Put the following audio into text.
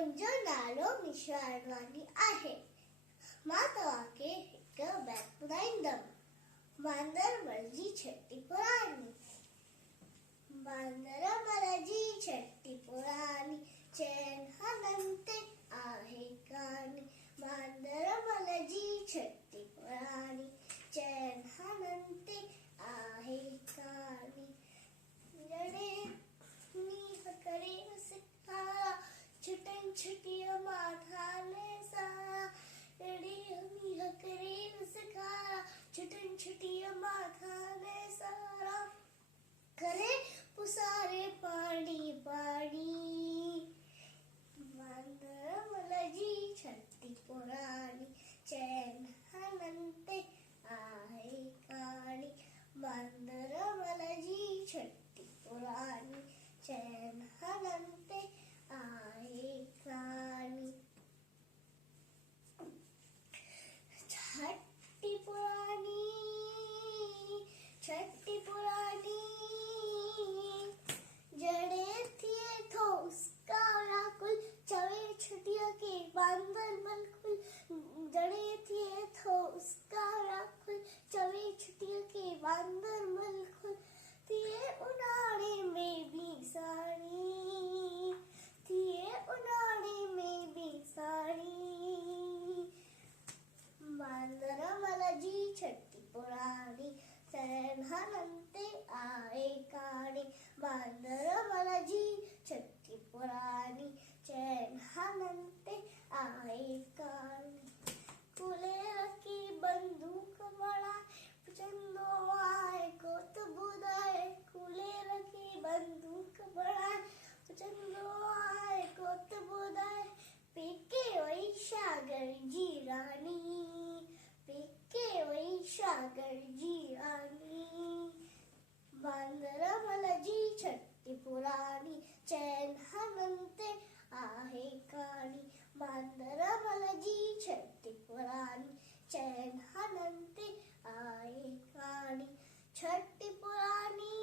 मुंहिंजो नालो निशा अडवाणी आहे। मां तव्हांखे हिकु बैत ॿुधाईंदमि। बांदर जी छठी पुराणी। बांदर जी छठी पुराणी, चैन हनन ते आहे कहानी। बांदर जी छठी पुराणी, चैन हनन ते आहे कहानी। जड़े मींह करे सिखारा, छुटन छुटिया माथाने सारा। जड़े मींह करे सिखारा, छुटन छुटिया माथाने सारा। करे पुसारे पानी पानी। बांदर जी छठी पुराणी, चैन हनन ते आहे कहानी। बांदर जी छठी पुराणी, चैन हनन ते आहे कहानी। छठी पुराणी, छठी पुराणी, जड़े थिए थो उसका राकुल, चवे छुटिया के बांदर बिल्कुल। जड़े थिए थो उसका राकुल, चवे छुटिया के बांदर बिल्कुल। थिए उनाड़े में भी साड़ी, थिए उनाड़े में भी साड़ी। बांदर जी छठी पुराणी, चैन हनन ते आहे कहानी। बांदर जी छठी पुराणी, चैन हनन ते आहे कहानी। खुले रखी बंदूक बढ़ाए, चंदो आए कोत बुधाए। खुले रखी बंदूक बढ़ाए, चंदो आए कोत बुधाए। पेके वही सागर जी रानी, पेके वही सागर जी रानी। बांदर जी छठी पुराणी, चैन हनन ते आहे कहानी। बांदर जी छठी पुराणी, चैन हनन ते आहे कहानी। छठी पुराणी,